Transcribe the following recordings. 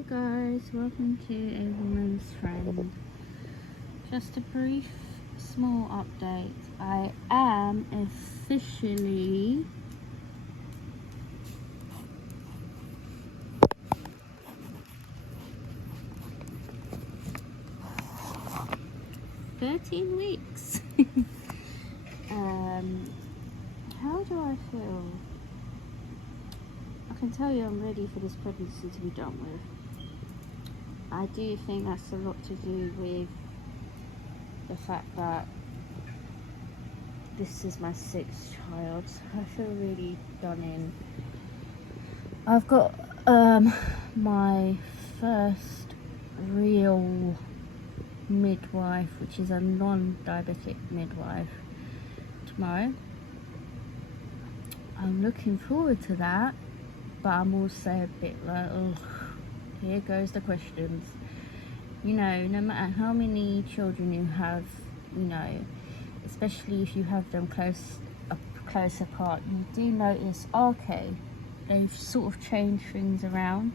Hey guys, welcome to A Woman's Friend. Just a brief, small update. I am officially weeks. How do I feel? I can tell you I'm ready for this pregnancy to be done with. I do think that's a lot to do with the fact that this is my 6th child. I feel really done in. I've got my first real midwife, which is a non-diabetic midwife, tomorrow. I'm looking forward to that, but I'm also a bit like, oh, here goes the questions. You know, no matter how many children you have, you know, especially if you have them close apart, you do notice, okay, they've sort of changed things around.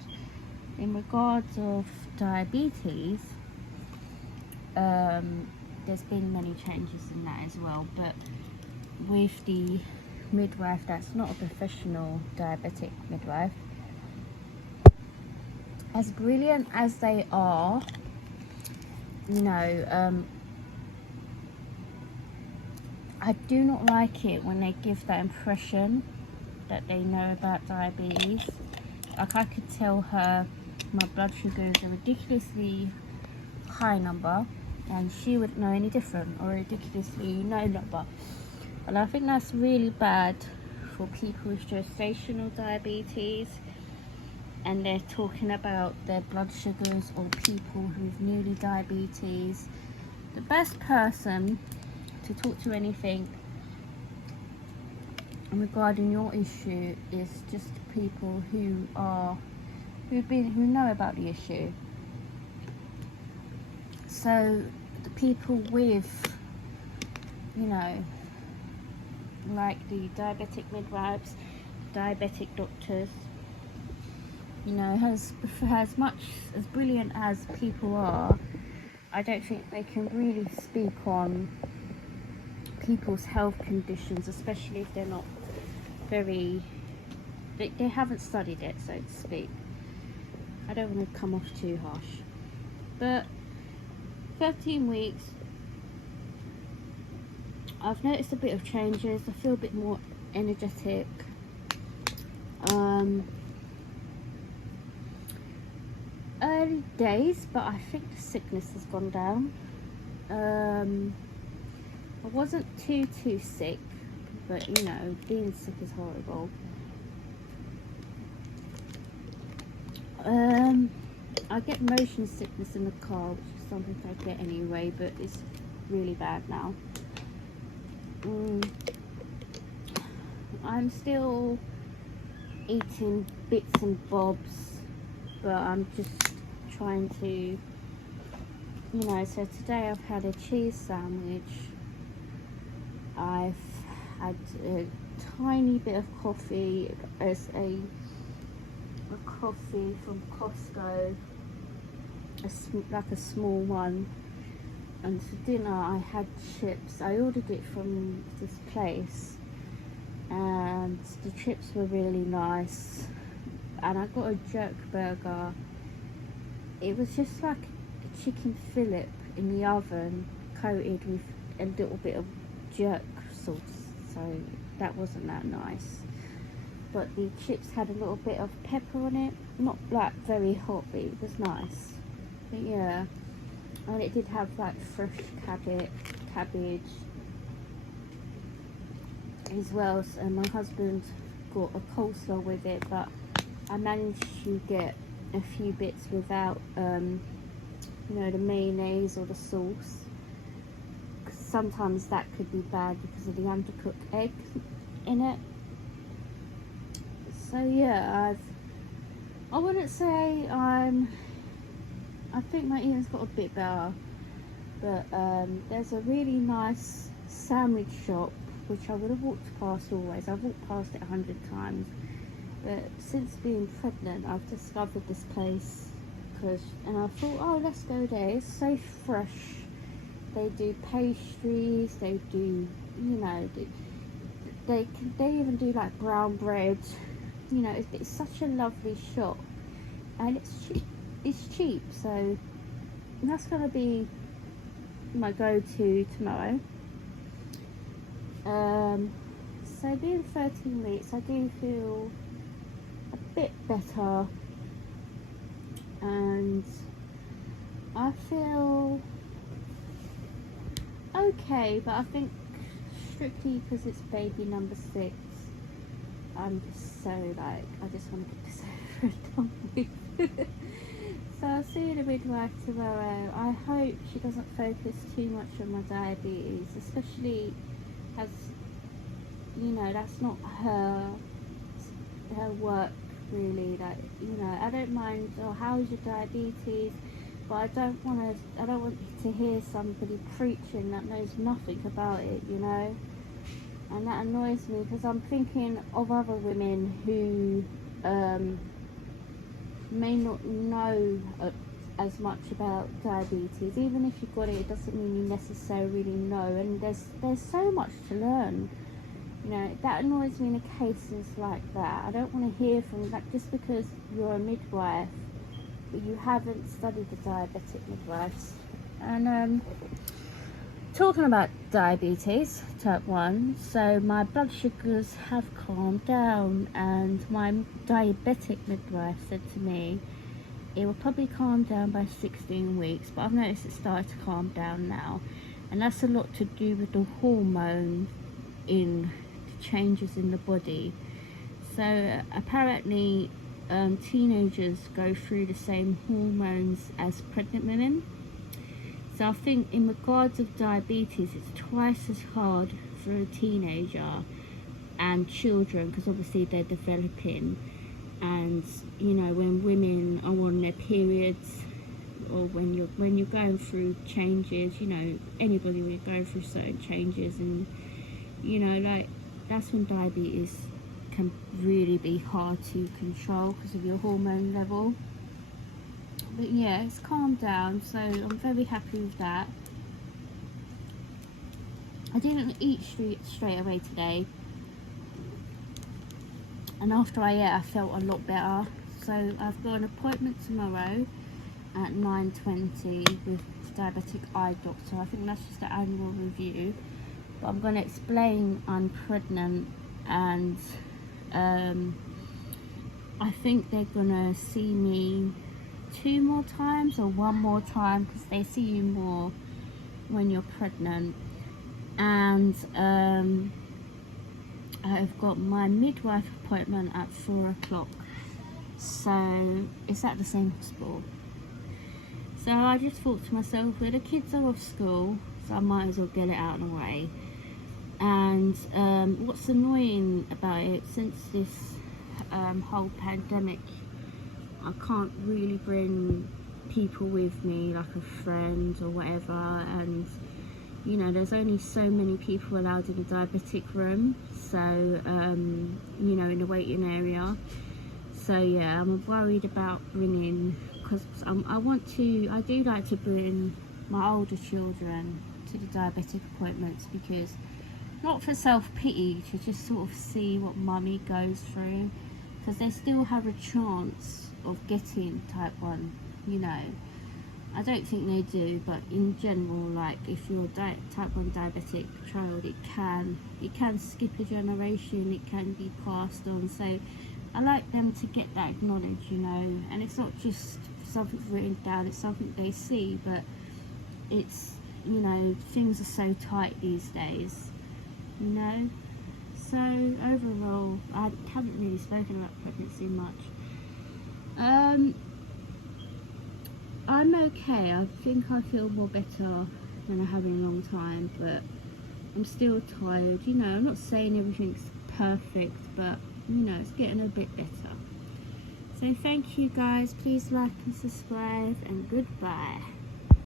In regards of diabetes, there's been many changes in that as well, but with the midwife that's not a professional diabetic midwife, as brilliant as they are, you know, I do not like it when they give that impression that they know about diabetes. Like, I could tell her my blood sugar is a ridiculously high number and she wouldn't know any different, or a ridiculously low number. And I think that's really bad for people with gestational diabetes, and they're talking about their blood sugars, or people who've newly diabetes. The best person to talk to anything regarding your issue is just people who know about the issue. So the people with, you know, like the diabetic midwives, diabetic doctors, you know, as much as brilliant as people are, I don't think they can really speak on people's health conditions, especially if they're not they haven't studied it, so to speak. I don't want to come off too harsh, but 13 weeks, I've noticed a bit of changes. I feel a bit more energetic. Early days, but I think the sickness has gone down. I wasn't too sick, but you know, being sick is horrible. I get motion sickness in the car, which is something I get anyway, but it's really bad now. I'm still eating bits and bobs, but I'm just trying to, you know, so today I've had a cheese sandwich. I've had a tiny bit of coffee, as a coffee from Costco, like a small one. And for dinner I had chips. I ordered it from this place and the chips were really nice, and I got a jerk burger. It was just like a chicken fillet in the oven, coated with a little bit of jerk sauce, so that wasn't that nice. But the chips had a little bit of pepper on it, not like very hot, but it was nice. But yeah, and it did have like fresh cabbage as well. And my husband got a coleslaw with it, but I managed to get a few bits without, you know, the mayonnaise or the sauce. Sometimes that could be bad because of the undercooked egg in it. So yeah, I wouldn't say I think my eating's got a bit better, but there's a really nice sandwich shop which I would have walked past always. I've walked past it 100 times, but since being pregnant I've discovered this place and I thought, oh, let's go there. It's so fresh. They do pastries. They do, you know, they even do like brown bread. You know, it's such a lovely shop, and it's cheap. It's cheap, so that's gonna be my go-to tomorrow. So being 13 weeks, I do feel a bit better, and I feel okay, but I think strictly because it's baby number 6, I'm just so like, I just want to get this over and done with. So I'll see the midwife tomorrow. I hope she doesn't focus too much on my diabetes, especially as, you know, that's not her work really. Like, you know, I don't mind, oh, how's your diabetes, but I don't want to hear somebody preaching that knows nothing about it, you know. And that annoys me, because I'm thinking of other women who may not know as much about diabetes. Even if you've got it, it doesn't mean you necessarily know, and there's so much to learn. You know, that annoys me in cases like that. I don't want to hear from, like, just because you're a midwife but you haven't studied the diabetic midwives. And talking about diabetes type 1, so my blood sugars have calmed down, and my diabetic midwife said to me it will probably calm down by 16 weeks, but I've noticed it started to calm down now, and that's a lot to do with the hormone in the changes in the body. So apparently teenagers go through the same hormones as pregnant women. So I think in regards of diabetes, it's twice as hard for a teenager and children, because obviously they're developing. And you know, when women are on their periods, or when you're going through changes, you know, anybody, when you're going through certain changes, and you know, like, that's when diabetes can really be hard to control because of your hormone level. But yeah, it's calmed down, so I'm very happy with that. I didn't eat straight away today, and after I ate, I felt a lot better. So I've got an appointment tomorrow at 9:20 with the diabetic eye doctor. I think that's just the annual review, but I'm going to explain I'm pregnant, and I think they're going to see me 2 more times or 1 more time, because they see you more when you're pregnant. And I've got my midwife appointment at 4 o'clock, so it's at the same hospital. So I just thought to myself, well, the kids are off school, so I might as well get it out of the way. And what's annoying about it, since this whole pandemic, I can't really bring people with me, like a friend or whatever, and you know, there's only so many people allowed in the diabetic room, so you know, in the waiting area. So yeah, I'm worried about bringing, because I do like to bring my older children to the diabetic appointments, because not for self-pity, to just sort of see what mummy goes through, because they still have a chance of getting type 1, you know. I don't think they do, but in general, like, if you're a type 1 diabetic child, it can skip a generation, it can be passed on. So I like them to get that acknowledged, you know, and it's not just something written down, it's something they see. But it's, you know, things are so tight these days, you know. So overall, I haven't really spoken about pregnancy much. I'm okay. I think I feel more better than I have in a long time, but I'm still tired. You know, I'm not saying everything's perfect, but you know, it's getting a bit better. So thank you guys. Please like and subscribe, and goodbye.